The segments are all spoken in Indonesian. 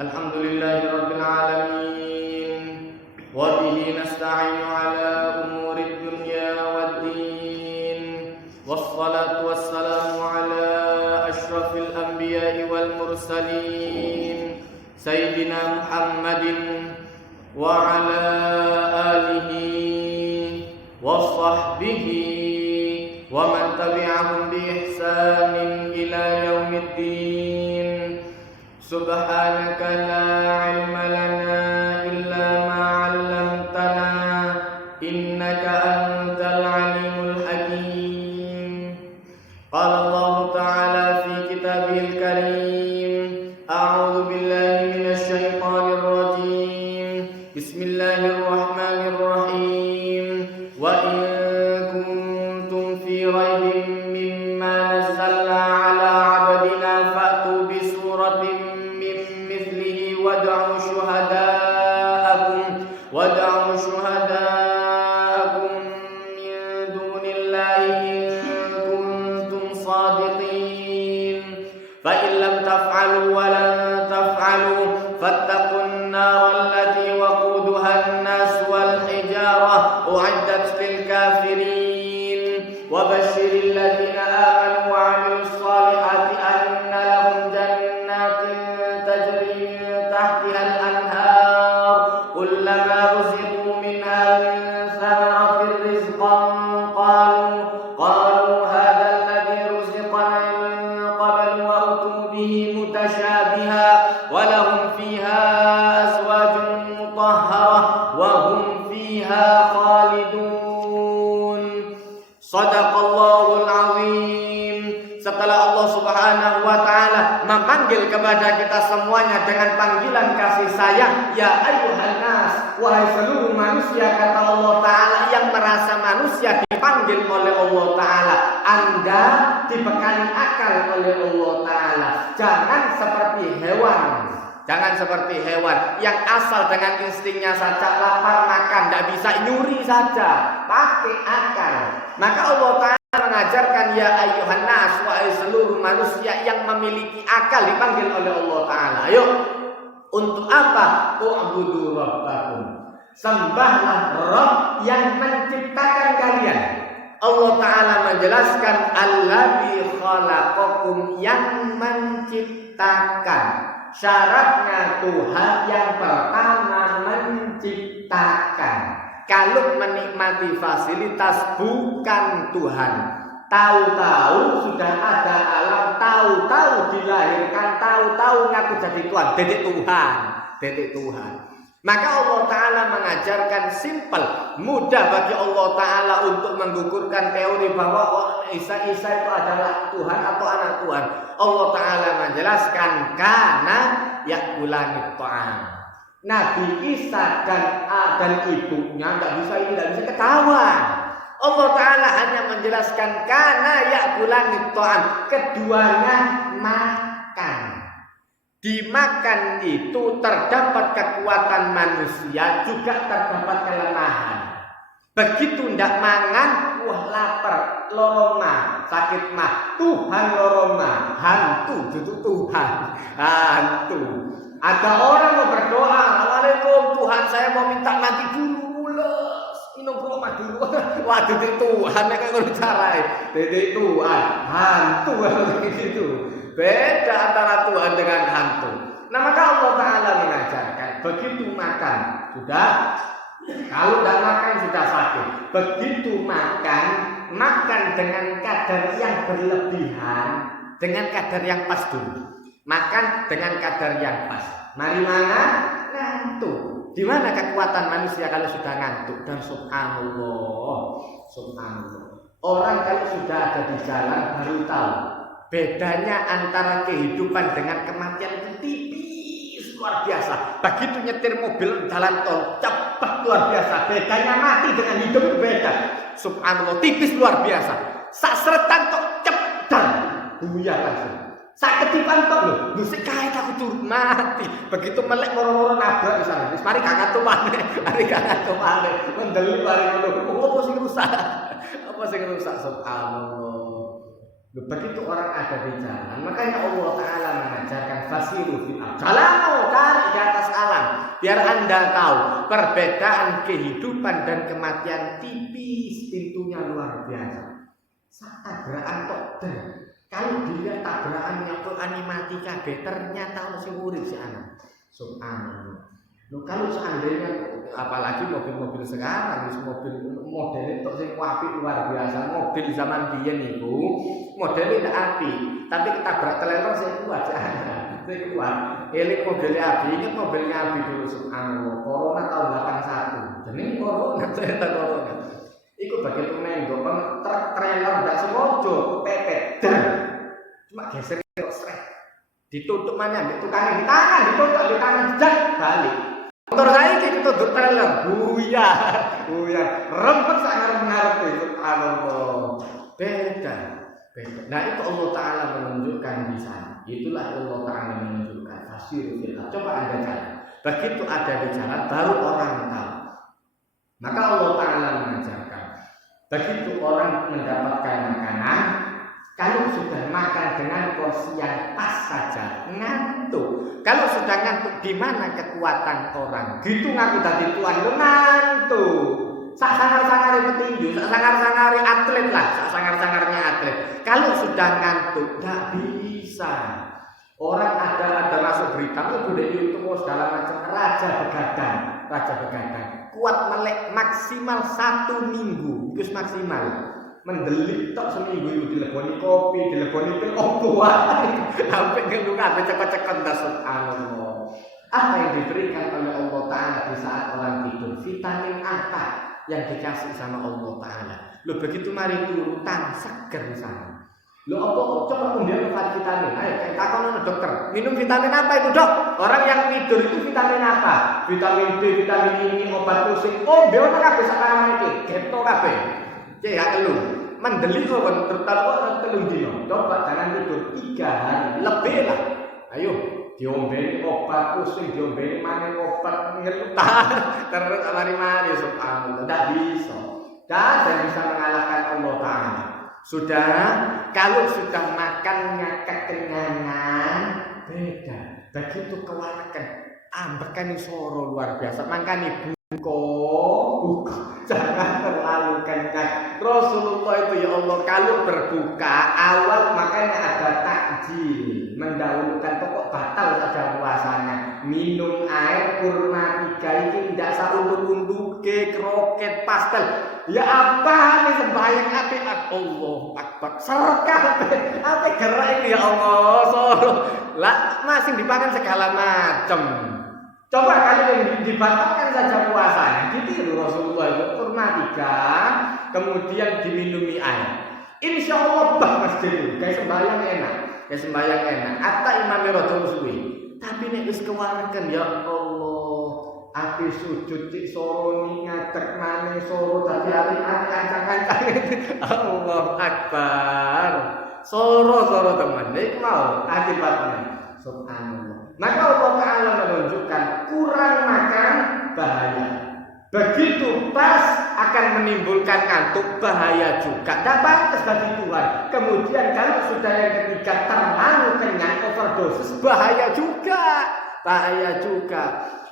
Alhamdulillahirabbil alamin. Wa bihi nasta'inu ala umuri dunya waddin. Wassalatu wassalamu ala asyrafil anbiya'i wal mursalin Sayyidina Muhammadin wa ala alihi wa sahbihi wa man tabi'ahum bi ihsanin ila yaumiddin. Subhanaka la ilma lana illa ma 'allamtana innaka antal alimul hakim. Qala Allah ta'ala fi kitabihil karim, a'udzu billahi minasy syaithanir rajim. Bismillahirrahmanirrahim. Wa in kuntum fi raibin mimma nazzalna 'ala 'abdina fa'tu bi suratin wad'u syuhada'akum min dunillahi in kuntum shadiqin. Fa in lam taf'alu wa lan taf'alu fattaqun nar allati waquduha an-nas wal hijarah u'iddat lil kafirin. Wa basyiril ladzina amanu wa 'amilus shalihati anna lahum jannatin tajri min tahtiha al-anhar kullama ruziqu minha min thamaratir rizqan qalu hadha alladhi ruziqana min qablu wa utu bihi mutashabiha wa lahum fiha azwajun mutahharah wa hum fiha khalidun. Shadaqallahul azim. Setelah Allah Subhanahu wa ta'ala memanggil kepada kita semuanya dengan panggilan kasih sayang, ya ayyuhan nas, wahai seluruh manusia, kata Allah ta'ala, yang merasa manusia dipanggil oleh Allah ta'ala, Anda dibekali akal oleh Allah ta'ala. Jangan seperti hewan yang asal dengan instingnya saja, lapar makan, tidak bisa nyuri saja, pakai akal. Maka Allah ta'ala mengajarkan, ya ayyuhan nas, wahai seluruh manusia yang memiliki akal, dipanggil oleh Allah ta'ala. Ayo, untuk apa? U'budu rabbakum, sembahlah Rabb yang menciptakan kalian. Allah ta'ala menjelaskan, alladzi khalaqakum, yang menciptakan. Syaratnya Tuhan yang pertama menciptakan. Kalau menikmati fasilitas bukan Tuhan, tahu-tahu sudah ada alam, tahu-tahu dilahirkan, tahu-tahu ngaku jadi Tuhan, detik Tuhan. Maka Allah Ta'ala mengajarkan simple, mudah bagi Allah Ta'ala untuk menggugurkan teori bahwa Isa itu adalah Tuhan atau anak Tuhan. Allah Ta'ala menjelaskan, karena yakulani ta'am. Nabi Isa dan ibunya tidak bisa ketahuan. Allah Ta'ala hanya menjelaskan karena yakulani ta'am, keduanya makan. Dimakan itu terdapat kekuatan manusia, juga terdapat kelemahan. Begitu tidak mangan, wah lapar, loroma, sakit mah, Tuhan loroma, hantu itu Tuhan, hantu. Ada orang mau berdoa, Assalamualaikum Tuhan, saya mau minta mati dulu, minum roma dulu. Wah, titik Tuhan, kayak ngono caranya. Titik Tuhan, hantu begitu. Beda antara Tuhan dengan hantu. Nah, maka Allah Ta'ala mengajarkan, begitu makan sudah, kalau tidak makan sudah sakit. Begitu makan dengan kadar yang berlebihan, dengan kadar yang pas dulu. Makan dengan kadar yang pas. Mari mana? Ngantuk. Di mana kekuatan manusia kalau sudah ngantuk? Dan subhanallah. Orang kalau sudah ada di jalan baru tahu bedanya antara kehidupan dengan kematian itu tipis luar biasa. Begitu nyetir mobil jalan tol cepat luar biasa. Bedanya mati dengan hidup itu beda. Subhanallah, tipis luar biasa. Sak seretan kok cepat buyar langsung. Sak ketipan kok lho, musik kae aku turun mati. Begitu melek moro-moro nabrak misalnya. Wis mari gak ngantuk maneh. Mendeli mari ngono. Apa sing rusak? Subhanallah. Begitu orang ada di jalan, makanya Allah Ta'ala mengajarkan fasiru fil ardh. Jalan, biar Anda tahu perbedaan kehidupan dan kematian tipis, pintunya luar biasa. Saat tabrakan kok kalau dilihat tabrakannya kok animati kabeh, ternyata ono sing urip si anak. Subhanallah. Loh, kalau seandainya apalagi mobil-mobil sekarang, mobil modelnya tok sing apik luar biasa, mobil zaman biyen niku modelnya ndak apik, tapi ketabrak trailer saya kuat saya kuat. Eling mobilnya api, ingat mobilnya api dulu subhanallah. Corona tahun 81. Jenenge corona, cerita corona. Iku begitu nenggo truk trailer ndak sengaja pepet. Cuma geser kok srek. Ditutup mana ambek tukangnya di tangan, ditutup di tangan jak balik. Motor saya iki ditutup trailer, buyar, rempet sak ngarep-ngarep itu subhanallah. Beda. Nah itu Allah Ta'ala menunjukkan di sana. Itulah Allah Ta'ala menunjukkan fasirul fillah. Coba Anda cari. Begitu ada di jalan baru orang tahu. Maka Allah Ta'ala mengajarkan. Begitu orang mendapatkan makanan, kalau sudah makan dengan porsi yang pas saja, ngantuk. Kalau sudah ngantuk, di mana kekuatan orang? Gitu ngaku tadi Tuhan itu ngantuk. Sak sangar-sangare petinju, sak sangar-sangare atlet lah, sak sangar-sangarnya atlet. Kalau sudah ngantuk, nggak bisa. Orang ada masuk berita, itu di YouTube segala macam raja begadang, kuat melek maksimal 1 minggu, itu maksimal. Mendelik tok seminggu itu dileboni kopi, dileboni pil opo wae. Sampai ngeluh kabeh cekot-cekot subhanallah. Apa yang diberikan oleh Allah Ta'ala di saat orang tidur? Vitamin apa yang dikasih sama Allah Ta'ala? Loh begitu mari turutan seger sana. Loh apa coba kemudian vitamin? Ayo takon dokter. Minum vitamin apa itu dok? Orang yang tidur itu vitamin apa? Vitamin B, vitamin ini, obat pusing. Oh beona kabeh sakarane iki. Geto kabeh. Cek ya telu. Mendelik kok tertawa telung dino. Coba jangan tidur 3 hari lebih lah. Ayo diombeni obat pusing, diombeni maneh obat ngelutan. Terus mari-mari subhanallah. Tidak bisa. Dan bisa mengalahkan Allah Ta'ala. Sudah, kalau sudah makannya kekenyangan beda. Begitu kewalakan, ambekan soro luar biasa. Makanya buka, jangan terlalu kenyang. Rasulullah itu ya Allah kalau berbuka awal makanya ada takjil, mendahulukan pokok batal saja puasanya. Minum air kurma 3 ini tidak sauntuk-untuk kroket pastel. Ya apa nih sembahyang api Allah Akbar serkah apa gerak ini ya Allah soro lah masih dipakan segala macam. Coba kali yang dibatalkan saja puasanya, gitu Rasulullah itu kurma 3, kemudian diminumi air. Insya Allah bah masjid kayak sembahyang enak, Atta Imam Rodol suwi. Tapi nek wis kewarken ya Allah, api sujud cik soro ni ngadeg maneh soro dadi ati ancang-ancang. Allah Akbar. Soro teman, nek mau akibatnya. Subhanallah. Maka Allah Ta'ala menunjukkan kurang makan bahaya. Begitu pas akan menimbulkan ngantuk bahaya juga. Tidak pantas bagi Tuhan. Kemudian kalau sudah yang ketiga terlalu kenyang overdosis bahaya juga.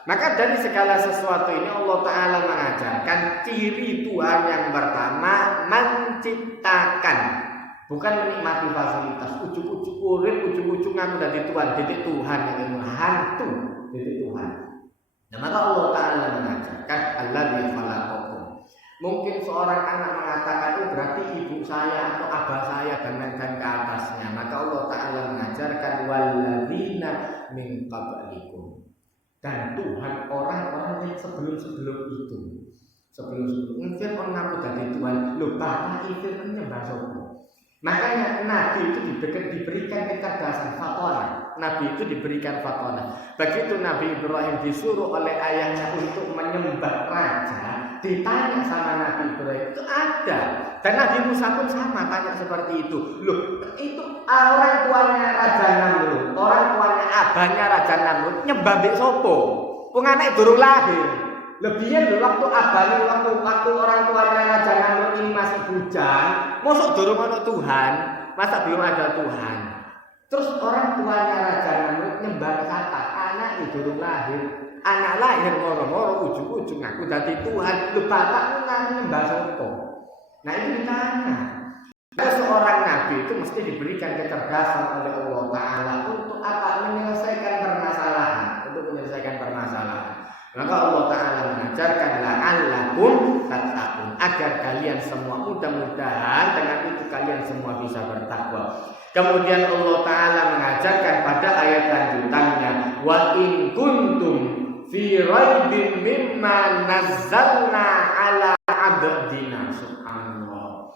Maka dari segala sesuatu ini Allah Ta'ala mengajarkan ciri Tuhan yang pertama menciptakan. Bukan menikmati fasilitas, ujuk-ujuk urip, ujuk-ujuk ngaku dari Tuhan, titik Tuhan yang hantu, titik Tuhan. Nah, maka Allah Ta'ala mengajarkan alladzi khalaqakum. Mungkin seorang anak mengatakan itu berarti ibu saya atau abah saya dan lain-lain ke atasnya. Maka Allah Ta'ala mengajarkan walladzina min qablikum. Dan Tuhan orang-orang yang sebelum itu. Sebelum Fir'aun ngaku dari Tuhan, lupa Fir'aun nyembah sapa. Makanya Nabi itu diberikan kecerdasan fatona. Nabi itu diberikan fatona. Begitu Nabi Ibrahim disuruh oleh ayahnya untuk menyembah raja, ditanya sama Nabi Ibrahim itu ada. Dan Nabi Musa pun sama tanya seperti itu. Loh, itu orang tuanya Raja Namrud, orang tuanya abahnya Raja Namrud nyembah mbek sopo? Wong anak durung lahir. Lebihan dulu waktu abahnya, waktu orang tuanya Raja Namrud ini masih bujang, mosok durung ana Tuhan, masa belum ada Tuhan. Terus orang tuanya Raja Namrud nyembah kata anak durung lahir, Anak lahir moro-moro ujung-ujung aku dadi Tuhan, lu bapakmu nyembah sapa? Nah itu ditanya. Seorang nabi itu mesti diberikan kecerdasan oleh Allah Ta'ala untuk apa? Menyelesaikan permasalahan. Maka Allah Ta'ala mengajarkan la'allakum tattaqun, agar kalian semua mudah-mudahan dengan itu kalian semua bisa bertakwa. Kemudian Allah Ta'ala mengajarkan pada ayat lanjutannya, wa in kuntum fi raibin mimma nazzalna ala abdina. Subhanallah.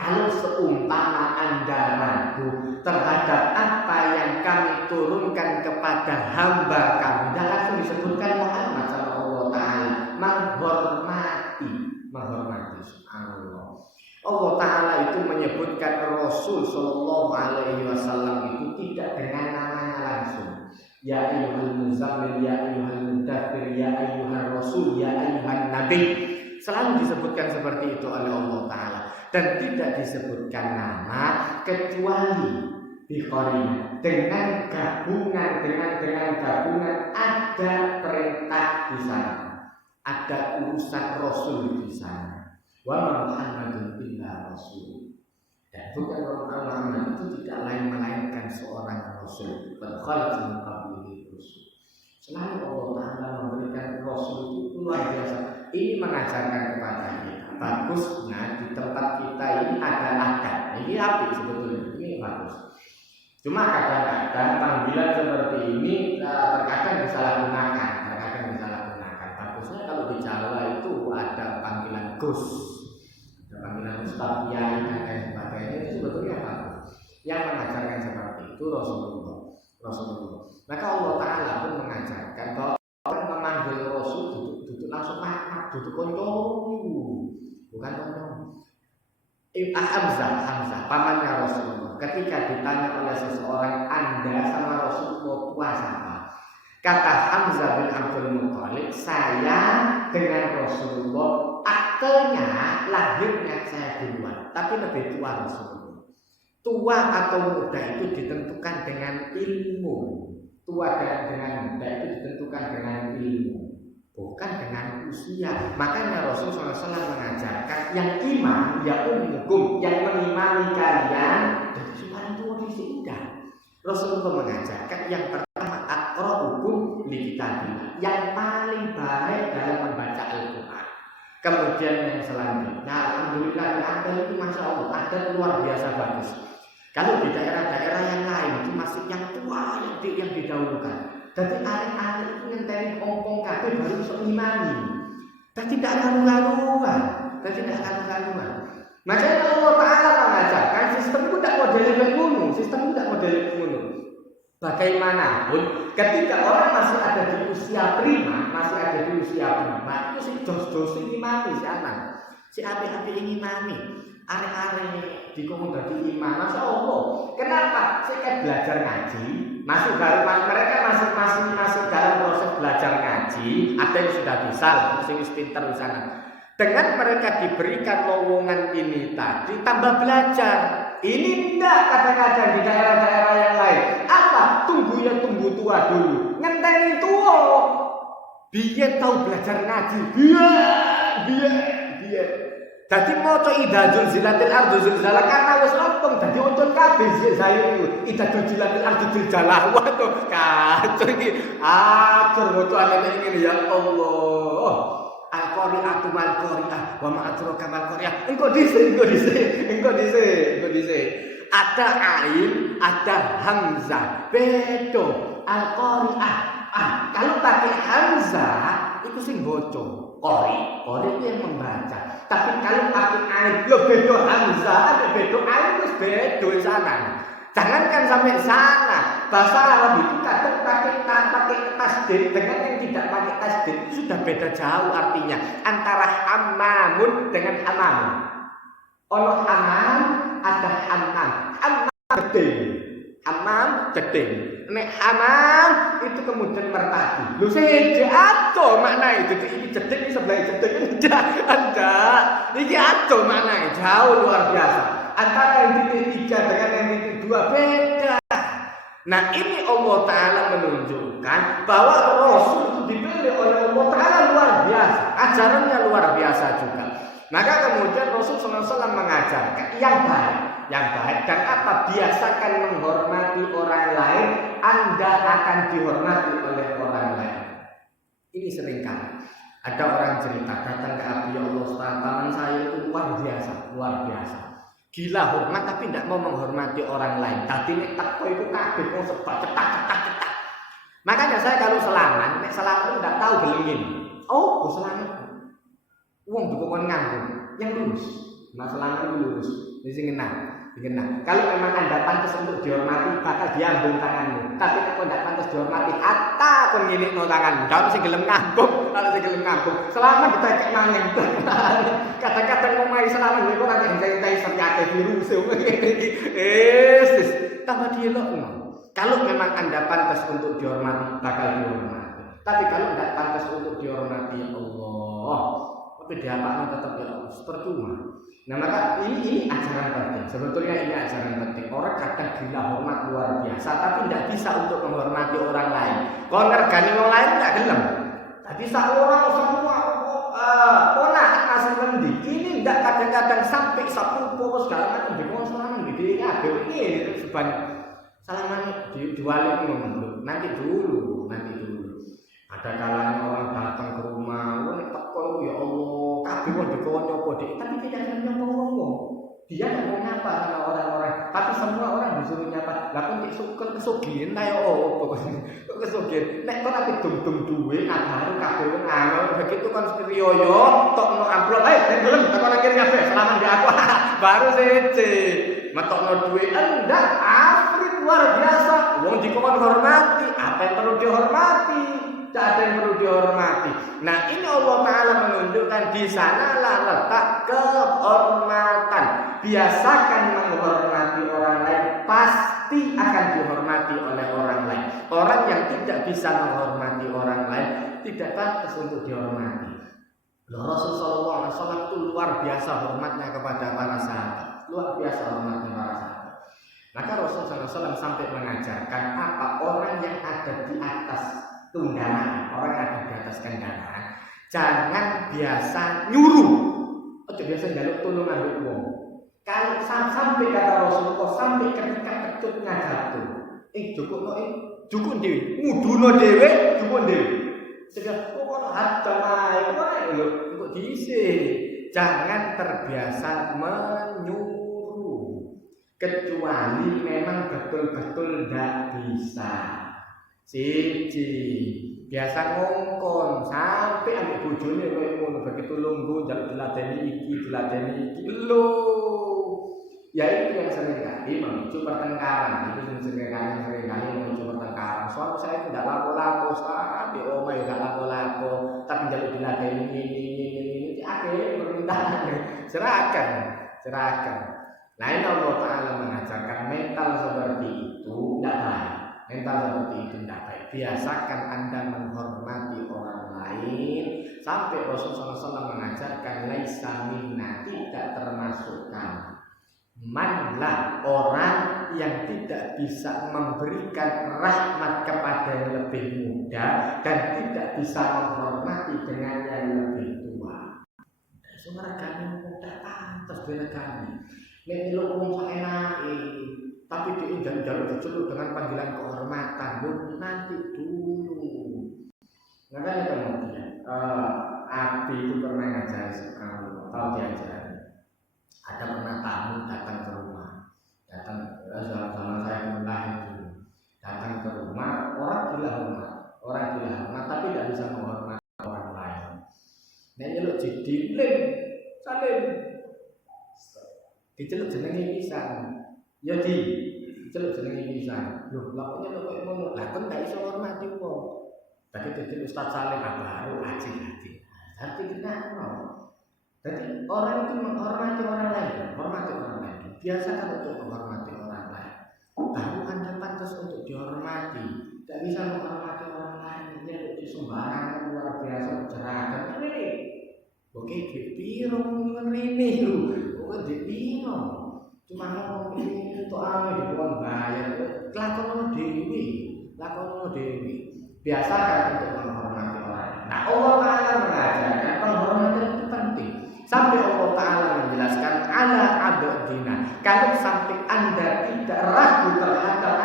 Kalau seumpama Anda ragu terhadap apa yang kami turunkan kepada hamba kami, dan langsung disebutkan Muhammad sama Allah Ta'ala, menghormati. Subhanallah. Allah Ta'ala itu menyebutkan Rasul Sallallahu Alaihi Wasallam itu tidak dengan namanya langsung. Ya ayyuhal muzammil, ya ayyuhal mudaththir, ya ayyuhal rasul, ya ayyuhan nabi. Selalu disebutkan seperti itu oleh Allah Ta'ala. Dan tidak disebutkan nama kecuali biqarina, dengan gabungan ada perintah di sana, ada urusan Rasul di sana. Wa Muhammadun illa rasul. Dan bukan Muhammad itu tidak lain melainkan seorang Rasul. Berkhalat qablihi rusul. Selalu Allah Ta'ala memberikan Rasul itu luar biasa. Ini mengajarkan kepada kita, bagusnya di tempat kita ini ada adat. Ini apik sebetulnya, ini bagus. Cuma kadang-kadang panggilan seperti ini terkadang disalahgunakan. Bagusnya kalau di Jawa itu ada panggilan Gus, ada panggilan Ustaz, Kiai dan lain sebagainya. Itu sebetulnya bagus. Yang mengajarkan seperti itu Rasulullah. Maka Allah Ta'ala pun mengajarkan bahwa orang memanggil Rasul duduk langsung duduk koncomu, bukan koncomu. Hamzah, pamannya Rasulullah. Ketika ditanya oleh seseorang, Anda sama Rasulullah tua sama? Kata Hamzah bin Abdul Muthalib, saya dengan Rasulullah aktenya lahirnya saya duluan, tapi lebih tua Rasulullah. Tua atau muda itu ditentukan dengan ilmu. Tua dengan muda itu ditentukan dengan ilmu, bukan dengan usia. Makanya Rasulullah SAW mengajarkan yang imam, yang umum, yang mengimami kalian dari supaya tua di sini. Rasulullah mengajarkan yang pertama aqra'ukum li kitabillah, yang paling baik dalam membaca Al-Quran. Kemudian yang selanjutnya, alhamdulillah ada itu masya Allah, ada luar biasa bagus. Kalau di daerah-daerah yang lain itu masih yang tua yang didahulukan. Jadi anak-anak itu ngenteni ompong kabeh baru iso ngimani. Dan tidak karu-karuan. Makanya Allah Ta'ala mengajarkan sistem itu tidak model ngono. Bagaimanapun ketika orang masih ada di usia prima, itu si jos-jos ngimani si anak. Si api-api ngimani. Are-are dikongkon dadi imam. Masya Allah. Kenapa? Saya belajar ngaji, mereka masih dalam proses belajar ngaji. Ada yang sudah bisa, yang pintar di sana. Dengan mereka diberikan lowongan ini tadi, tambah belajar. Ini tidak kadang-kadang di daerah-daerah yang lain. Apa? Tunggu tua dulu. Ngenteni tua. Biar tahu belajar ngaji. Biar. Dadi maca idza zulzilatil ardu zilzala kata wis lompong dadi oncon kabeh saya itu idza zulzilatil ardu zilzala waduh kacau iki atur maca ana ngene ya Allah al-qari'atu mal qari'ah wa ma adraka mal qari'ah engko dhisik ada ain ada hamzah beda al-qari'ah kalau pakai hamzah itu sing bocor qari itu yang membaca. Tapi kalau pakai ain, beda hamzah, beda ain terus beda di sana. Jangankan sampai sana, bahasa Arab itu kadang pakai tasdid dengan yang tidak pakai tasdid itu sudah beda jauh artinya antara hamamun dengan hamam. Ono hamam, ada hamam. Hamam jeding. Nek hamam itu kemudian merpati. Lho sing ado makna itu iki jeding iki sebelah jeding enggak. Iki ado makna jauh luar biasa. Antara yang titik 3 dengan yang titik 2 beda. Nah ini Allah Ta'ala menunjukkan bahwa Rasul itu dipilih oleh Allah Ta'ala luar biasa. Ajarannya luar biasa juga. Maka kemudian Rasul SAW mengajarkan yang baik. Yang baik dan apa? Biasakan menghormati orang lain, Anda akan dihormati oleh orang lain. Ini seringkali ada orang cerita datang ke Abi, ya Allah Ustaz, teman saya itu luar biasa. Gila hormat tapi tidak mau menghormati orang lain. Tadi nek takko itu kabeh mau sebab cetak. Makanya saya kalau salaman, nek salaman tidak tahu gelengin. Oh, salaman. Wong dikon nganggo yang lurus. Nah salaman lurus. Di sing dikenal. Kalau memang Anda pantas untuk dihormati, bakal diambil tanganmu. Tapi kalau tidak pantas dihormati, hatta kon ngilikno tanganmu. Kalau sing gelem ngambung, selama kita kayak mangen. Kadang-kadang mau main selama niku ora ngentai sepiake virus. Tambah dielokno. Kalau memang Anda pantas untuk dihormati, bakal dihormati. Tapi kalau tidak pantas untuk dihormati, ya Allah, tapi diapakno tetap ya Allah, percuma. Nah maka ini ajaran penting. Sebetulnya ini ajaran penting. Orang kadang gila hormat luar biasa, tapi tidak bisa untuk menghormati orang lain. Kalau ngergani orang lain tidak gelem. Tidak bisa orang semua ponakan asal mendi. Ini tidak kadang-kadang sampai sapu segala macam di konsolan gede ya. Ini sebanyak salaman diwali ngomong nanti dulu. Ada kalanya orang datang ke rumah, teko ya Allah, kabeh wong dikonyo padha, tapi tidak ada yang ngomong. Dia tidak mau nyapa sama orang-orang, tapi semua orang disuruh nyapa. Lah kok syukur kesugihan ta ya opo? Kesugihan. Nek kok tapi dum-dum duwe baru kabeh wong ngamal begitu kan riyo tokno amplop, gelem teko nang kene kabeh, selamat di aku. Baru sece. Metokno duwe enggak asli luar biasa. Wong dikon hormati, apa yang perlu dihormati? Tidak ada yang perlu dihormati. Nah ini Allah Ta'ala menunjukkan di sanalah letak kehormatan. Biasakan menghormati orang lain, pasti akan dihormati oleh orang lain. Orang yang tidak bisa menghormati orang lain tidak pantas untuk dihormati. Rasulullah SAW itu luar biasa hormatnya kepada para sahabat. Luar biasa hormatnya para sahabat. Maka Rasulullah SAW sampai mengajarkan apa orang yang ada di atas tunggangan, orang yang ada di atas kendaraan, jangan biasa nyuruh, atau biasa jaluk tolong ambil uang. Kalau sampai kata Rasulullah, sampai ketika ketutnya jatuh, cukup dewi, muduno dewi, cukup dewi. Segala pokok hatta mai, kok diisi. Jangan terbiasa menyuruh, kecuali memang betul-betul tidak bisa. Siji biasa ngongkon sampai ambek bojone koyo ngono begitu lungguh njaluk diladeni iki lho. Ya itu yang sering kali memicu pertengkaran. Itu sering kali memicu pertengkaran. Soal saya tidak lapo-lapo, di omah ya tidak lapo-lapo, tapi njaluk diladeni ini akhirnya permintaan serahkan. Nah ini Allah Ta'ala mengajarkan mental seperti itu tidak baik. Mental seperti itu tidak baik. Biasakan Anda menghormati orang lain. Sampai Rasulullah SAW mengajarkan laisa minna, tidak termasuk kami. Manlah orang yang tidak bisa memberikan rahmat kepada yang lebih muda dan tidak bisa menghormati dengan yang lebih tua. Semua kami muda pantas bela kami. Nek lo ngomong enake, tapi diinjak-injak diceluk dengan panggilan kehormatan. Nanti dulu. Makanya kemudian Abi itu pernah ngajari sekarang, tahu diajari. Ada pernah tamu datang ke rumah, zaman saya kuliah itu, datang ke rumah orang gila hormat, tapi tidak bisa menghormati orang lain. Nek nyeluk jidilin, salim, diceluk jenenge pisan, ya diceluk jenenge pisan. Loh, lakunya lo kok ngono, lah kan nggak iso hormati wong. Tadi diceluk Ustaz Salim baru aji. Hati kita Jadi orang itu menghormati orang lain, biasakan untuk menghormati orang lain. Baru Anda pantas untuk dihormati. Tidak bisa menghormati orang lain, dia di sembarangan luar biasa bercerahkan. Ini, oke, di piro ini lu, oke di piro. Cuma ngomong ini itu ame di pohon bayar, lakonono dewi. Biasakan untuk menghormati orang. Nah, Allah Ta'ala mengajarkan penghormatan itu penting. Sampai Allah Ta'ala menjelaskan ala abdina. Kalau sampai Anda tidak ragu terhadap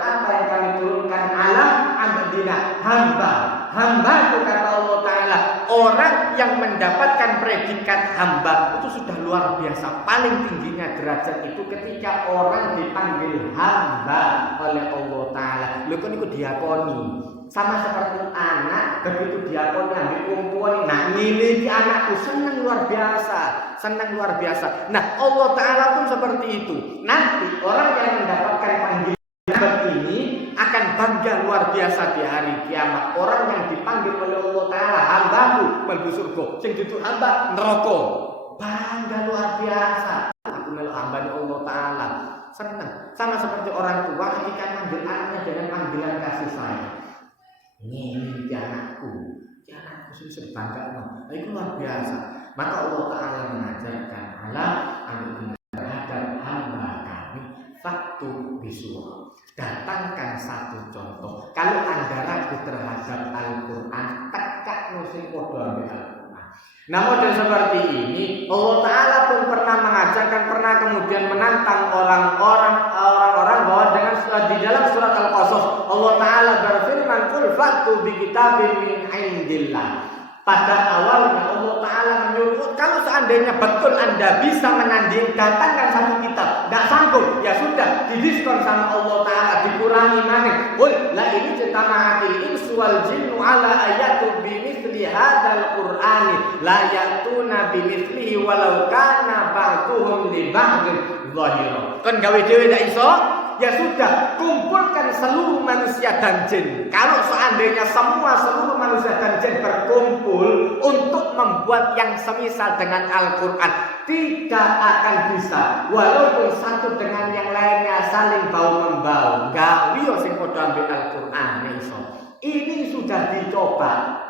apa yang kami turunkan ala abdina, hamba itu kata Allah Ta'ala, orang yang mendapatkan predikat hamba itu sudah luar biasa. Paling tingginya derajat itu ketika orang dipanggil hamba oleh Allah Ta'ala. Lho kan itu diakoni. Sama seperti anak begitu diakoni ambil kumpulan. Nah ini anakku senang luar biasa. Nah Allah Ta'ala pun seperti itu. Nanti orang yang mendapatkan panggilan ini akan bangga luar biasa di hari kiamat. Orang yang dipanggil oleh Allah Ta'ala, hambaku mlebu surga, sing duduk hamba neraka, bangga luar biasa. Aku melok hambane Allah Ta'ala, senang. Sama seperti orang tua ketika manggil anaknya dengan panggilan kasih sayang. Ini anakku sing bangga. Itu luar biasa. Maka Allah Ta'ala mengajarkan terhadap hamba kami faktu bisu. Datangkan satu contoh. Kalau Anda ragu terhadap Al-Quran, tekak sing padha ambek Al-Quran. Nah model seperti ini Allah Ta'ala pun pernah mengajarkan, pernah kemudian menantang orang-orang bahwa dengan di dalam surat Al-Qasas Allah Ta'ala berfirman qul fa'tu bi kitabin min indillah. Pada awalnya Allah Ta'ala menyuruh, kalau seandainya betul Anda bisa menanding, datangkan satu kitab. Tidak sanggup, ya sudah, didiskon sama Allah Ta'ala, dikurangi mana. La ini jitama'atil insu wal jinnu ala ayatu bimithli hadal qur'ani la ya'tuna bimithlihi walau kana ba'duhum li ba'din zahira. Kan gawe dhewe ndak iso? Ya sudah, kumpulkan seluruh manusia dan jin. Kalau seandainya seluruh manusia dan jin berkumpul untuk membuat yang semisal dengan Al-Quran, tidak akan bisa. Walaupun satu dengan yang lainnya saling bau-membau. Gak wiyo sing padha ambek Al-Quran iso. Ini sudah dicoba.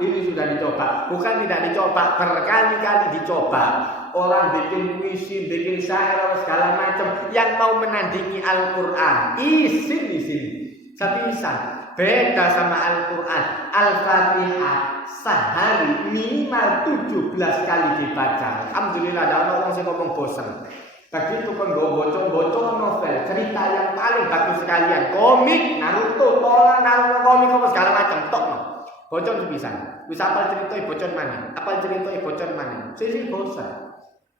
Bukan tidak dicoba, berkali-kali dicoba. Orang bikin puisi, bikin syair, segala macam yang mau menandingi Al-Quran, isin sepisan. Beda sama Al-Quran. Al-Fatihah sehari minimal 17 kali dibaca. Alhamdulillah ada orang yang ngomong bosan. Begitu kan bocor novel, cerita yang paling bagus sekalian, komik, Naruto, komik apa segala macam, tok no. Bocor sepisan. Wis apal ceritoi bocor mana? Sisi bosan.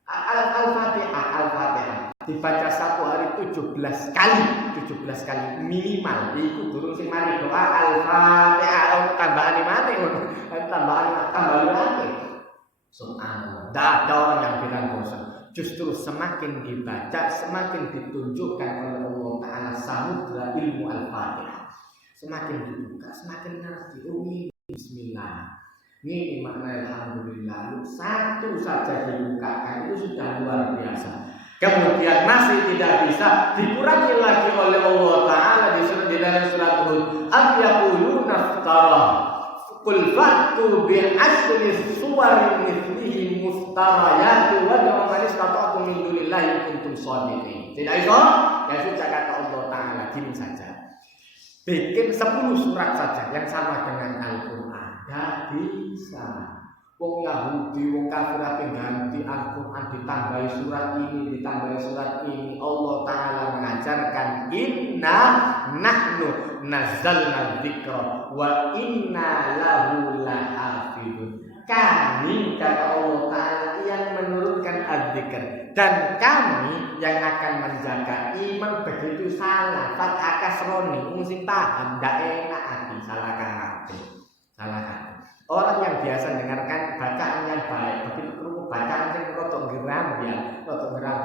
Al-Fatihah dibaca satu hari 17 kali minimal. Iku guru sing mari doa Al-Fatihah tambahan mana? Tambahan. Subhanallah. Tidak ada orang yang bilang bosan. Justru semakin dibaca, semakin ditunjukkan oleh Allah Ta'ala samudra ilmu Al-Fatihah. Semakin dibuka, semakin ngerti. Bismillah. Ini makna alhamdulillah. Satu saja dibukakan itu sudah luar biasa. Kemudian masih tidak bisa, dikurangi lagi oleh Allah Ta'ala di dalam surat Hud. Am yaquluna iftara. Qul fa'tu bi asri suwarin mithlihi muftarayatu wa da'u man istata'tum min dunillahi in kuntum shadiqin. Tidak iso? Ya sudah kata Allah Ta'ala, gini saja. Bikin 10 surat saja yang sama dengan Al-Quran. Tidak bisa. Wong Yahudi, wong kafir ape ganti Al-Quran ditambahi surat ini. Allah Ta'ala mengajarkan inna nahnu nazzalna dzikra wa inna lahu lahafidun. Kami kata Allah Ta'ala yang menurunkan adzikr dan kami yang akan menjaga iman. Begitu salah fat akasroni mesti paham ndak enak hati salah hati. Orang yang biasa dengarkan bacaan yang baik, begitu perlu bacaan yang rotok geram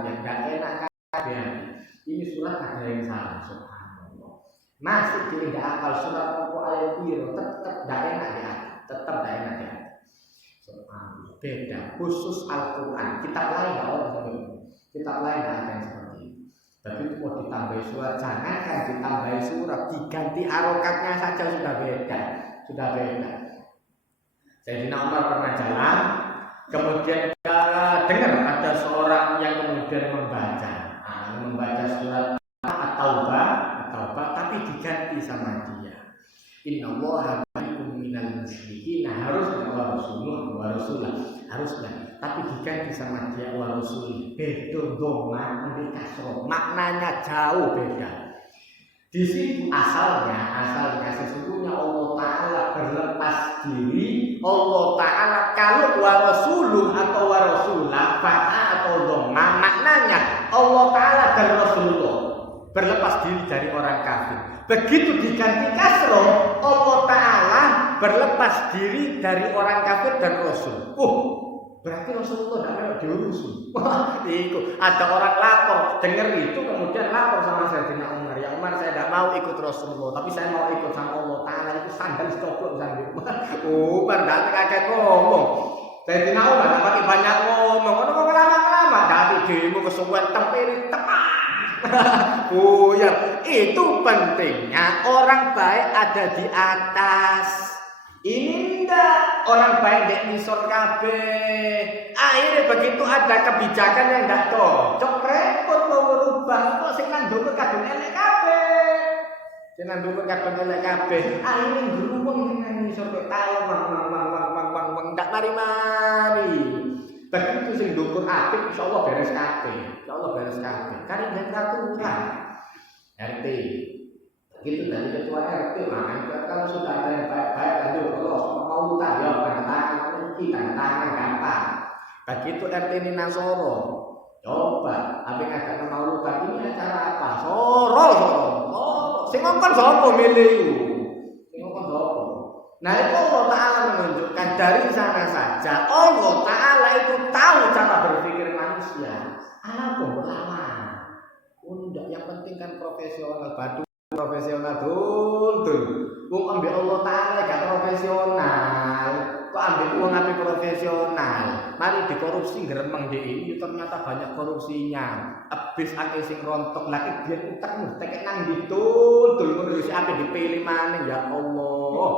ya, nggak enak kan? Ini surat ada yang salah, subhanallah. Masih tidak hafal surat ayat biru, tetap tidak enak ya. Subhanallah. Beda, khusus Al-Quran. Kitab lain ada yang seperti ini. Tapi itu mau ditambahi surat, jangankan ditambahi surat, diganti harokatnya saja sudah beda. Sayyidina Umar pernah jalan, kemudian dengar ada seorang yang kemudian membaca surat At-Taubah diganti sama dia. Innallaha bari'un minal musyrikin, harus wa rasulah haruslah, tapi diganti sama dia wa rasul. Beda doma ambil kasroh, maknanya jauh beda. Di situ asalnya sesungguhnya Allah Ta'ala berlepas diri. Allah Ta'ala kalau wa rasuluh atau wa rasulah fa'a atau doma, maknanya Allah Ta'ala dan Rasulullah berlepas diri dari orang kafir. Begitu diganti kasroh, Allah Ta'ala berlepas diri dari orang kafir dan Rasul. Berarti Rasulullah tidak mau diurus. Wah, itu ada orang lapor, dengar itu kemudian lapor sama Sayyidina Umar. Ya Umar, saya tidak mau ikut Rasulullah, tapi saya mau ikut sama Allah Ta'ala. Itu sandal stop sambil. Umar tidak kaget ngomong. Sayyidina Umar tidak pakai banyak ngomong. Ngomong lama-lama. Dari dirimu kesukuan tempiri tepat. Ya, itu pentingnya orang baik ada di atas. Ini enggak orang baik dek misor kabeh. Akhirnya begitu ada kebijakan yang enggak cocok, repot mau berubah. Kok sing nandung kadung elek kabeh. Sing nandung kadung elek kabeh. Akhirnya geruweng ning misor kok tahu mang enggak mari-mari. Begitu sing ndukur apik insyaallah beres kabeh. Insyaallah beres kabeh. Kan yen aturan RT. Begitu dari ketua RT, kalau sudah ada yang baik-baik, lanjut kalau mau utang ya tanda tangan gampang. Begitu RT ini Nasoro, coba, apa yang ada mau utang ini acara apa? Soro. Sing ngomong sopo milih, sing ngomong sopo. Nah itu Allah Ta'ala menunjukkan dari sana saja Allah Ta'ala itu tahu cara berpikir manusia. Allah pun lama. Undak yang penting kan profesional batu. Profesional betul. Wong ambil Allah Ta'ala gak profesional. Kok ambil uang api profesional? Mari dikorupsi gremeng ini ternyata banyak korupsinya. Abis akeh sing rontok lagi dia utang tekek nang ditul ngono wis ape dipilih maneh ya Allah.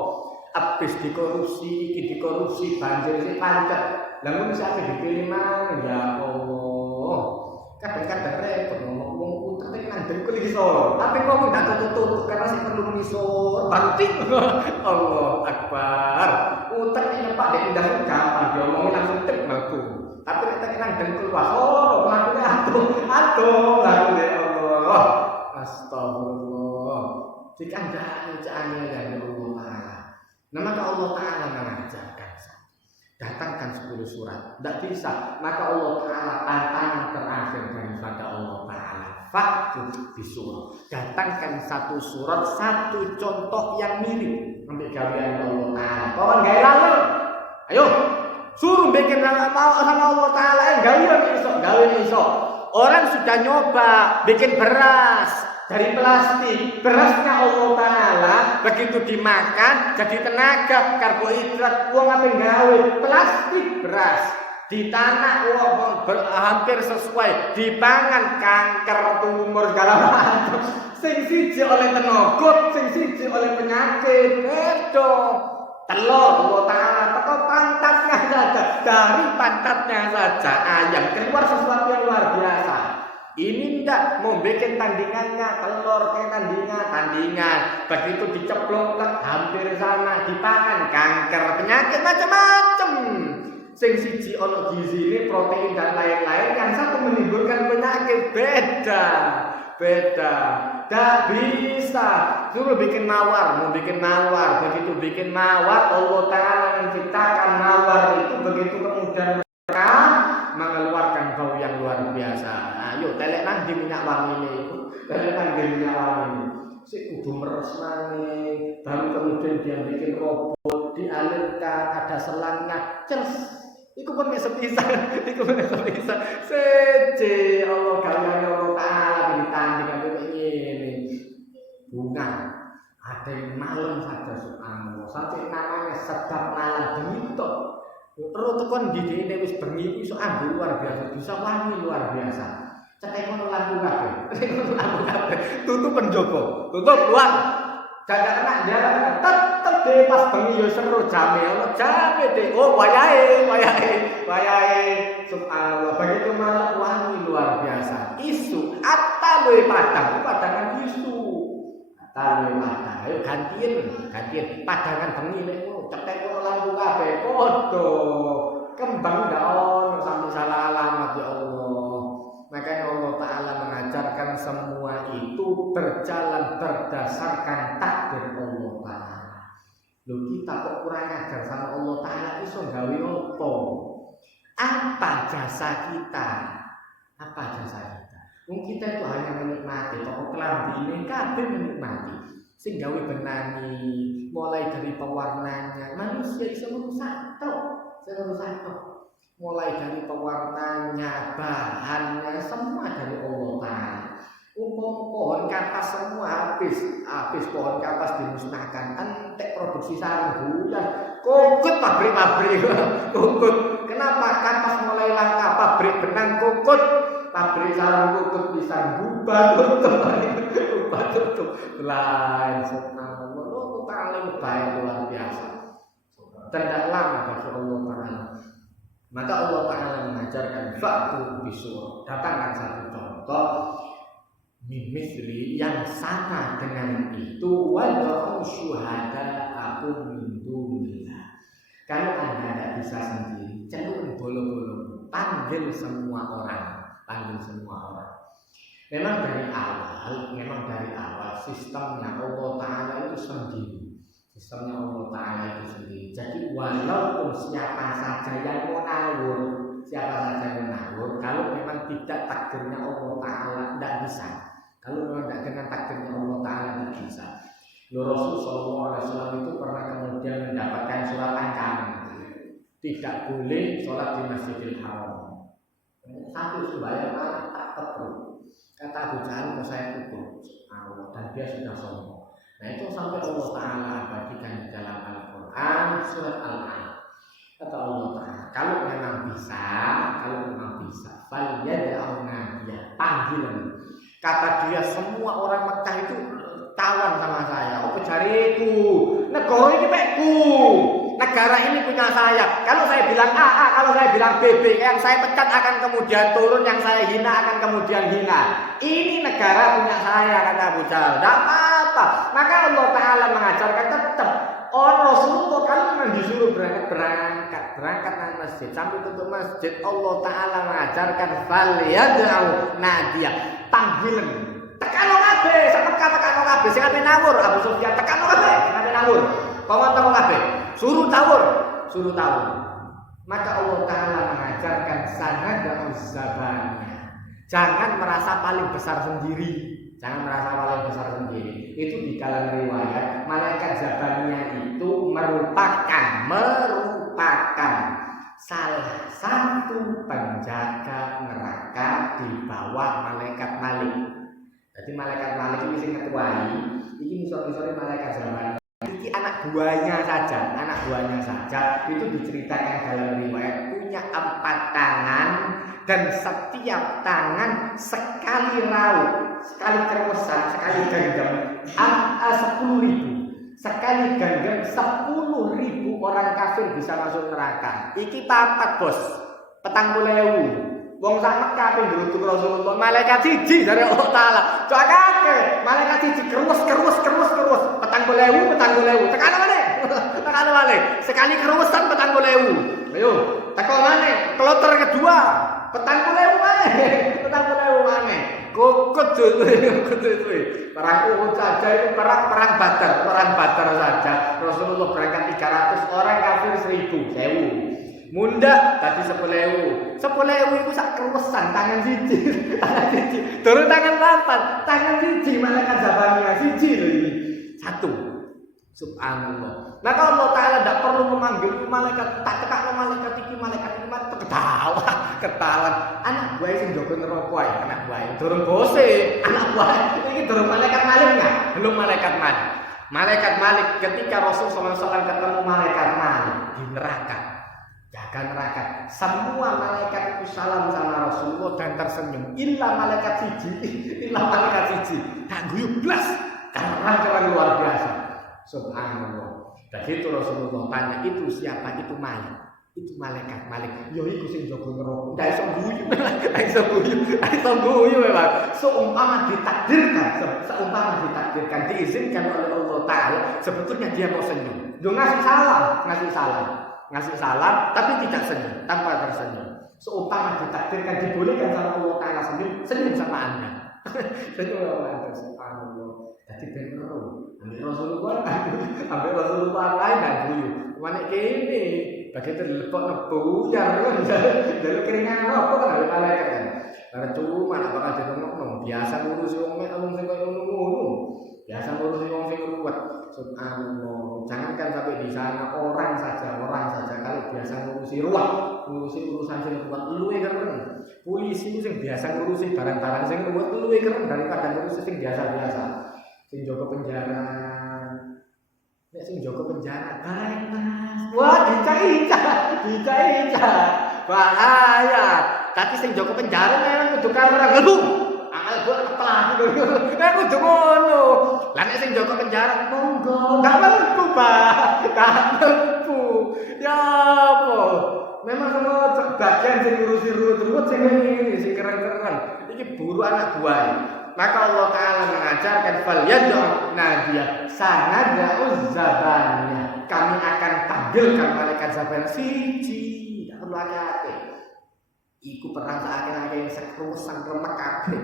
Abis dikorupsi, iki dikorupsi banjir sing pancet. Lah ngono wis ape dipilih maneh ya Allah. Kadang-kadang repot ngomong wong utang nek nang dhewe iki iso. Tapi kok ndak tutup karena sing perlu ngisor. Banting. Allah Akbar. Utang ini Pak dek ndak gampang diomongin langsung tek mlebu. Tapi nek tek nang dhewe keluar, mlakune aduh, lakune Allah. Astagfirullah. Dikandani cahaya dari Allah Ta'ala. Nah maka Allah Ta'ala mengajarkan datangkan 10 surat. Tidak bisa. Maka Allah Ta'ala tantangan terakhir daripada Allah Ta'ala faktu bisurah. Datangkan satu surat, satu contoh yang mirip ambil gawean Allah Ta'ala. Kawan gaya lalu. Ayo suruh bikin mau sama Allah Ta'ala. Gawe iso. Orang sudah nyoba bikin beras dari plastik, berasnya Allah Ta'ala begitu dimakan jadi tenaga, karbohidrat, uang apa gawe plastik beras di tanah hampir sesuai, dipangan kanker, tumor segala macam. Sing siji oleh tenaga, sing siji oleh penyakit. Bedo telur Allah Ta'ala teko pantatnya saja, dari pantatnya saja ayam keluar sesuatu yang luar biasa. Ini ndak mau bikin tandingannya telur kayak tandingan begitu diceplok hampir sama dipangan kanker penyakit macam-macam. Sing siji ono gizi protein dan lain-lain, yang satu menimbulkan penyakit. Beda ndak bisa. Suruh bikin mawar, mau bikin mawar, begitu bikin mawar Allah Ta'ala menciptakan mawar itu begitu kemudian mereka mengeluarkan bau yang luar biasa. Ayo telek nang di minyak wangi itu, telek nang di minyak wangi. Si kudu meres maneh, baru kemudian dia bikin robot, dialirkan, ada selangnya, cers. Iku pun sepisan. Seje Allah gaweane Allah Ta'ala ditanding karo ngene. Bunga ada yang malam saja subhanallah. Sampai namanya sedap malam benito. Terus kon didene wis bengi iso ambil luar biasa, bisa wangi luar biasa. Cetek ngono lampu kabeh. Tutup penjogo, tutup luar. Gak kena jalan, tetep deh pas bengi yo seru jame, ono jame deh. Oh wayahe. Subhanallah, begitu malam wangi luar biasa. Isu atta luwe padangan isu. Talu mata, ayo gantiin padangan bengi lek ngono, cetek ora lampu kabeh padha. Kembang ndak ono sampai salah alamat ya Allah. Makanya Allah Ta'ala mengajarkan semua itu berjalan berdasarkan takdir Allah Ta'ala. Loh kita kok kurang ajar sama Allah Ta'ala iso gawe apa? Apa jasa kita? Apa jasa kita? Wong kita itu hanya menikmati, toko kelambi ini kabeh menikmati. Sing gawe benani, mulai dari pewarnanya, manusia iso merusak tok. Mulai dari pewarnanya, bahannya, semua dari Allah Ta'ala. Pohon kapas semua habis pohon kapas dimusnahkan. Entek produksi sarung bulan, kukut pabrik. Kenapa kapas mulai langka? Pabrik benang kukut, pabrik sarung kukut bisa bubar tutup. Lain subhanallah, Allah Ta'ala baik luar biasa. Tidak lama bagi Allah Ta'ala. Maka Allah Ta'ala mengajarkan fa'tu bisur. Datangkan satu contoh mimisli yang sama dengan itu wad'u syuhada aku min dunillah. Kalau Anda tidak bisa sendiri, cenderung bolo-bolo, panggil semua orang. Memang dari awal sistemnya Allah Ta'ala itu sendiri. Jadi walaupun siapa saja yang menawur, kalau memang tidak takdirnya Allah Ta'ala tidak bisa. Kalau memang tidak dengan takdirnya Allah Ta'ala tidak bisa. Rasulullah SAW itu pernah kemudian mendapatkan surat ancaman, tidak boleh sholat di Masjidil Haram. Satu sembahyang tak perlu. Kata Abu Jahal, saya pukul Allah, dan dia sudah sombong. Nah itu sampai Allah Ta'ala abadikan di dalam Al-Quran surat Al-Alaq. Kata Allah Ta'ala, kalau memang bisa falyad'auna dia, panggilan. Kata dia, semua orang Mekah itu tawan sama saya. Oh cariku, negara ini pekku, negara ini punya saya. Kalau saya bilang A, kalau saya bilang B, yang saya pecat akan kemudian turun, yang saya hina akan kemudian hina. Ini negara punya saya, kata Abu Jahal. Tidak apa-apa. Maka Allah Ta'ala mengajarkan tetap Rasulullah kalau memang disuruh berangkat nang masjid sampai tutup masjid, Allah Ta'ala mengajarkan falyad'u nadia, panggilan. Tekano kabeh, sampe tekano kabeh sing ape nawur Abu Sufyan, tekano kabeh sing ape nawur. Pawon kabeh, suruh tawur. Maka Allah Ta'ala mengajarkan sanad'u zabanya. Jangan merasa paling besar sendiri. Itu di dalam riwayat malaikat Zabaniyah itu merupakan salah satu penjaga neraka di bawah malaikat Malik. Jadi malaikat Malik ini sing ketuai, ini misal-misalnya malaikat Zabaniyah. Ini anak buahnya saja itu diceritakan dalam riwayat punya 4 tangan dan setiap tangan sekali raut, sekali keremesan, sekali genggam 10.000. Sekali genggam 10.000 orang kafir bisa masuk neraka. Iki papat bos, 40.000. Wong sak Mekah ping ngrutuk Rasulullah, malaikat siji dari Allah Ta'ala. Cok akeh, malaikat siji kerus. 40.000. Tekan mana? Sekali keruwesan 40.000. Ayo, teko mana? Kloter kedua 40.000 mana? Kukut dulu. Perang Uhud saja itu perang Badar saja. Rasulullah berangkat 300 orang, kafir 1.000. Munda tadi 10.000 itu sak keruwesan tangan siji. Turun tangan 8, tangan siji malaikat Zabaniyah siji lho ini. 1. Subhanallah. Nah kalau Allah Ta'ala tidak perlu memanggil malaikat, tak tekakno malaikat iki ketawa. Anak buah sing jaga neraka ae, anak buah. Durung bose, anak buah iki durung malaikat Malik enggak? Belum malaikat Malik. Malaikat Malik ketika Rasulullah SAW ketemu malaikat Malik di neraka. Jaga neraka. Semua malaikat itu salam sama Rasulullah dan tersenyum. Illa malaikat siji. Tak guyu blas. Karena luar biasa. Subhanallah. Dan itu Rasulullah tanya, itu siapa? Itu Malik. Itu malaikat. Yo iku sing jaga neraka. Ndak iso guyu. Iso guyu memang. Seumpama ditakdirkan diizinkan oleh Allah Taala, sebetulnya dia mau senyum. Yo ngasih salam, tapi tidak senyum, tanpa tersenyum. Seumpama ditakdirkan dibolehkan sama Allah Taala senyum sama Anda. Senyum sama Anda, subhanallah. Jadi bener. Ambil Rasulullah lain dan guyu. Mana kene? Begitu dilepok nebuyar kan. Jadi keringan apa kan ada malaikat kan. Karena cuma nak bakal ngomong biasa ngurusi wong sing koyo ngono. Biasa ngurusi wong sing kuat. Subhanallah. Jangankan sampai di sana orang saja kalau biasa ngurusi urusan sing kuat luwe keren. Polisi itu sing biasa ngurusi barang-barang sing kuat luwe keren daripada ngurusi sing biasa-biasa. Sing jaga penjara. Nek sing jaga penjara baik Mas. Wah, dica-ica. Bahaya. Tapi sing jaga penjara memang kudu kamera ngelung. Aku apalagi nek kudu ngono. Lah nek sing jaga penjara monggo. Enggak mampu, Pak. Ya apa? Memang semua bagian sing ngurusi ruwet sing ini sing keren-keren. Iki buru anak buah. Maka Allah Ta'ala mengajarkan falyad'u nadiya sanada'uz zabaniyah. Kami akan panggilkan malaikat zaban siji. Tak perlu hati-hati. Iku perang saking-saking sekrusan remek kabeh.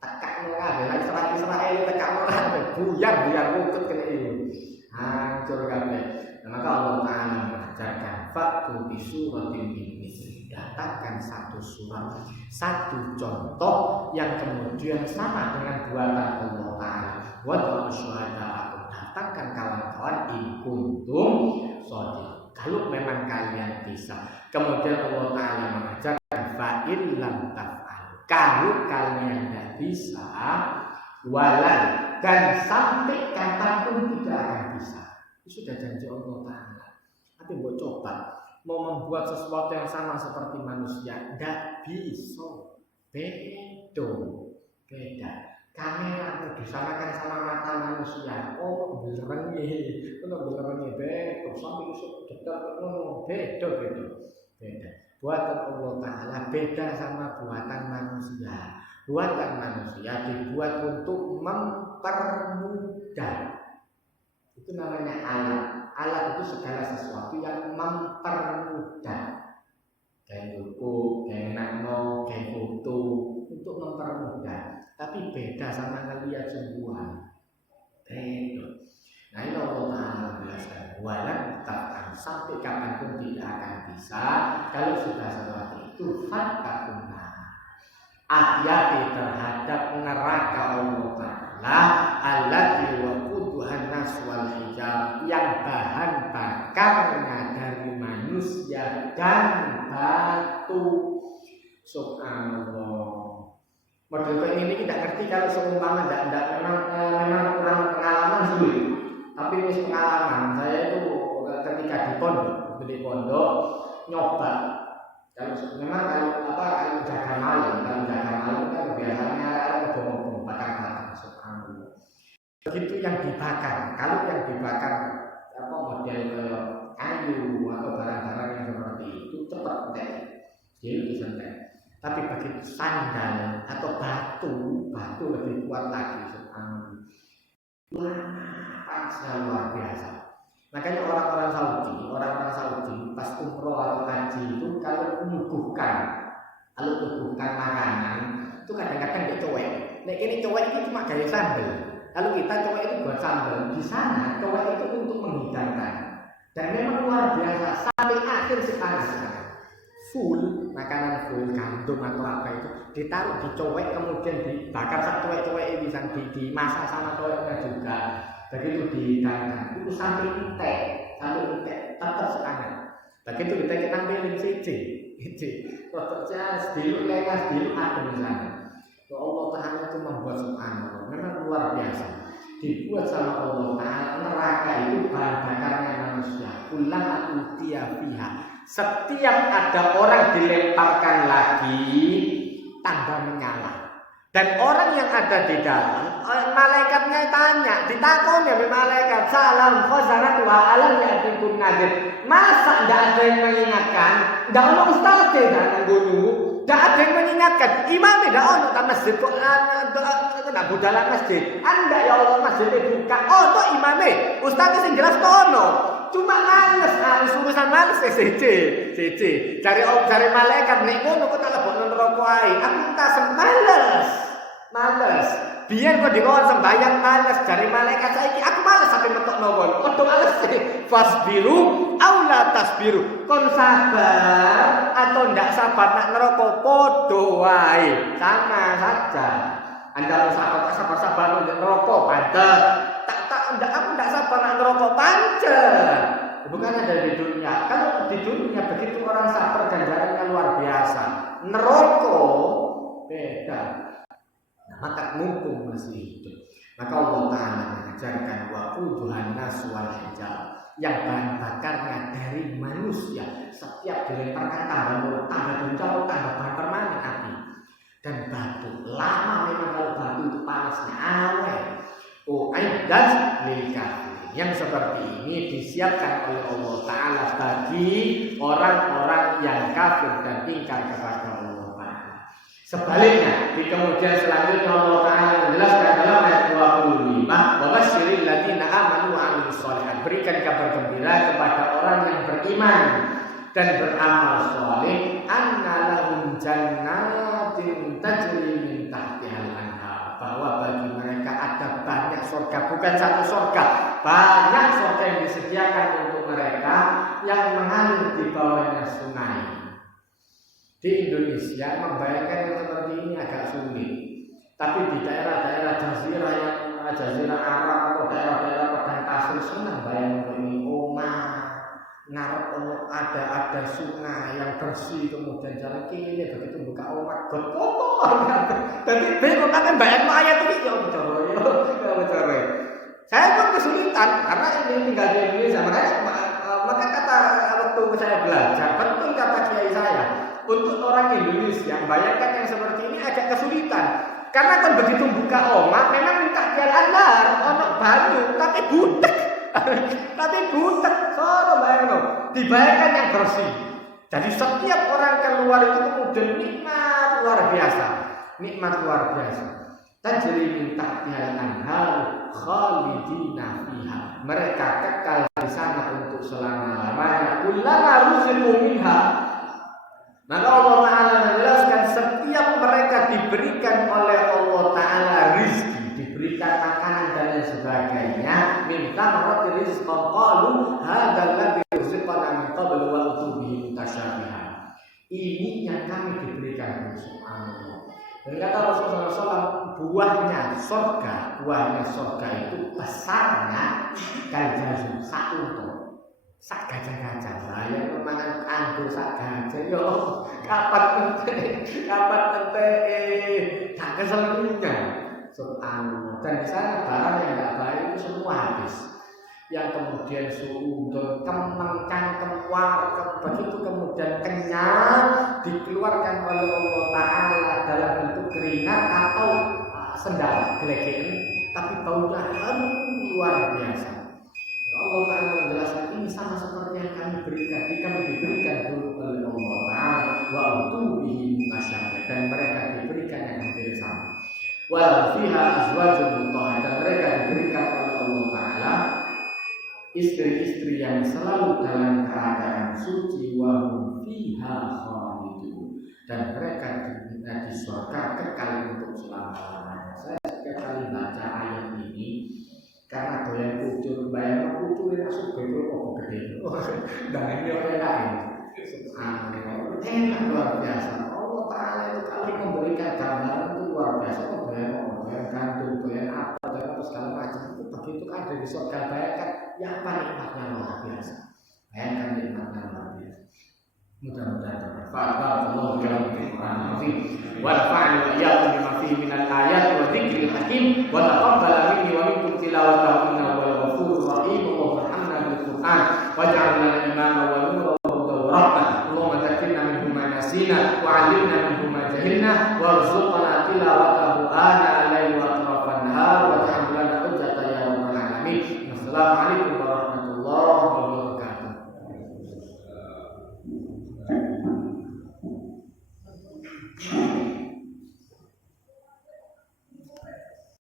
Tekak kabeh. Lah Israel tekak kabeh. Buyar ukut kene iki. Hancur kabeh. Maka Allah Ta'ala mengajarkan fa'tu bi suratin min misli. Datangkan satu surat, satu contoh yang kemudian sama dengan buatan Allah Ta'ala. Wa syuhada, datangkan kawan-kawan in kuntum shodiqin. Kalau memang kalian bisa. Kemudian Allah Ta'ala mengajarkan fa in lam taf'al. Kalau kalian tidak bisa, walan dan sampai kapanpun tidak akan bisa. Itu sudah janji Allah Ta'ala. Tapi mau coba mau membuat sesuatu yang sama seperti manusia, tidak bisa. Beda. Kamera disamakan sama mata manusia. Oh, benerannya beda. Sampai usut dekat ngono beda. Buatan Allah Ta'ala beda sama buatan manusia. Buatan manusia dibuat untuk mempermudah. Itu namanya alat. Alat itu segala sesuatu yang mempermudah. Kayak buku, kayak nano, kayak foto, untuk mempermudah. Tapi beda sama ngeliat semua. Beda. Nah ini Allah Ta'ala menjelaskan walan takkan sampai kapanpun tidak akan bisa. Kalau sudah sesuatu itu fattakunna. Hati-hati terhadap neraka Allah Ta'ala. Allati waquduhan nas wal hijab, yang bahan bakarnya dari manusia dan batu. Subhanallah. Model kayak ini tidak ngerti kalau seumpama tidak memang kurang pengalaman dulu. Tapi ini pengalaman. Saya itu ketika di pondok nyoba. Kalau memang kalau jaga malam kan biasanya ngomong bakar-bakar. Subhanallah. Begitu yang dibakar. Kalau yang dibakar model kayu atau barang-barang yang seperti itu cepat entek. Dia itu santai. Tapi begitu sandal atau batu lebih kuat lagi. Subhanallah. Panasnya luar biasa. Makanya orang-orang Saudi pas umroh atau haji itu kalau menyuguhkan makanan itu kadang-kadang dia cuek. Nek ini cuek itu cuma gaya sambal. Kalau kita cuek itu buat sambal. Di sana cuek itu untuk menghidangkan. Dan memang luar biasa sampai akhir sekarang. Full makanan full gandum atau apa itu ditaruh di cuek kemudian dibakar sak cuek-cuek ini bisa dimasak sama cueknya juga. Begitu dihidangkan itu sampai entek tetap sekarang. Begitu kita ambilin siji produknya sedikit lekas sedikit adem sana. Allah Ta'ala itu membuat subhanallah memang luar biasa. Dibuat sama Allah Ta'ala neraka itu bahan bakarnya manusia. Ulama utiya fiha. Setiap ada orang dilemparkan lagi tambah menyala. Dan orang yang ada di dalam, malaikatnya tanya, ditakoni oleh malaikat, salam khazanat wa alam ya'tikum nadir. Masa tidak ada yang mengingatkan? Tidak ada ustaz tidak nunggu. Tidak ada yang mengingatkan. Imam tidak ono tak masjid kok tidak budalan masjid. Anda ya Allah masjidnya buka. Oh to imame. Ustaz sing jelas ono. Cuma males, urusan males CC. Cari malaikat nek ngono kok tak lebokno neraka ae. Aku tak males. Biyen kok dikon sembayang males cari malaikat saiki aku males sampe metokno kon. Padha males fasbiru au la tasbiru. Kon sabar atau ndak sabar nak neraka padha wae. Sama saja. Anda sabar untuk neraka pantes. Aku ndak sabar nak neraka pantes. Bukan ada di dunia. Kalau di dunia begitu orang sabar ganjarannya luar biasa. Neraka beda. Maka mumpung masih hidup, maka Allah Ta'ala mengajarkan waquduhan nas wal hijab, yang bahan bakarnya dari manusia. Setiap dilemparkan tambah jauh tambah bahan permanen api dan batu. Lama memang kalau batu itu panasnya awet. Uiddat lil kafirin. Yang seperti ini disiapkan oleh Allah Ta'ala bagi orang-orang yang kafir dan ingkar kepada Allah. Sebaliknya, di kemudian selanjutnya Allah Ta'ala menjelaskan dalam ayat 25, "Wabasyiril ladzina amanu wa 'amilus shalihat." Berikan kabar gembira kepada orang yang beriman dan beramal saleh, anna lahum jannatin tajri min tahtihal anhar, bahwa bagi mereka ada banyak surga, bukan satu surga, banyak surga yang disediakan untuk mereka yang mengalir di bawahnya sungai. Di Indonesia membayangkan yang seperti ini agak sulit. Tapi di daerah-daerah jazirah Arab atau daerah-daerah padang pasir senang bayangkan ini. Ngarep ada sungai yang bersih, kemudian jalan kiri begitu buka omak kotor. Jadi bingung kan bayang ayat ini ya bicara. Saya pun kesulitan karena ini tinggal di Indonesia. Maka kata waktu saya belajar, betul kata kiai saya. Untuk orang Indonesia, bayangkan yang seperti ini agak kesulitan. Karena kan begitu buka omak, memang minta jalan lar, omak baru, tapi butek. Soalnya bayangkan, dibayangkan yang bersih. Jadi setiap orang keluar itu kemudian nikmat luar biasa. Tajri min tahtihal anhar khalidina fiha. Mereka kekal di sana untuk selama-lamanya. Kullama ruziqu minha. Maka Allah Ta'ala menjelaskan setiap mereka diberikan oleh Allah Ta'ala rizki, diberikan makanan dan lain sebagainya, minta roti rizqan qalu hadzal ladzi rizqana min qablu wa utubihi mutasyabihan. Ini yang kami diberikan subhanallah. Dan kata Rasulullah SAW, buahnya surga itu besarnya kayak satu sak gajah-gajah. Saya memangan anggur sak gajah. Yo, kapan ente tak keseluruhnya. Subhanallah. Dan di sana barang yang tidak baik itu semua habis. Yang kemudian suudon, kemang, cangkem, warkep, begitu kemudian kenyang dikeluarkan oleh Allah Ta'ala dalam bentuk keringat atau sendal gelegean, tapi baunya luar biasa. Allah Ta'ala menjelaskan ini sama seperti yang kami berikan, kami diberikan dulu oleh Allah Ta'ala wa utubihi mutasyabihan, dan mereka diberikan yang hampir sama. Wa fiha azwajun mutahharah, dan mereka diberikan oleh Allah Ta'ala istri-istri yang selalu dalam keadaan suci, wa hum fiha khalidun, dan mereka di surga kekal untuk selama-lamanya. Saya setiap kali baca ayat ini karena doyan kucur, bayang kucur yang masuk ke gede. Dan ini orang lain. Enak luar biasa. Allah Ta'ala itu kali memberikan gambaran itu luar biasa. Doyan gantung, doyan apa segala macam itu begitu ada di surga. Bayangkan yang paling nikmatnya luar biasa. Bayangkan nikmatnya luar biasa. Mudah-mudahan bermanfaat. Barakallahu fiikum fil Qur'anil azim. Wa nafa'ani wa iyyakum bima fihi minal ayati wa dzikril hakim. Wa taqabbala minni wa minkum tilawatahu innahu huwal ghafurur rahim. Allahumma arhamna bil Qur'an waj'alna imama wa nuran wa hudan wa rahmah. Allahumma dzakkirna minhu ma nasina wa 'allimna minhu ma jahilna warzuqna tilawatahu ana al-laili wa atrafan nahar waj'al lana hujjatan ya rabbal alamin. Wassalamualaikum warahmatullahi wabarakatuh.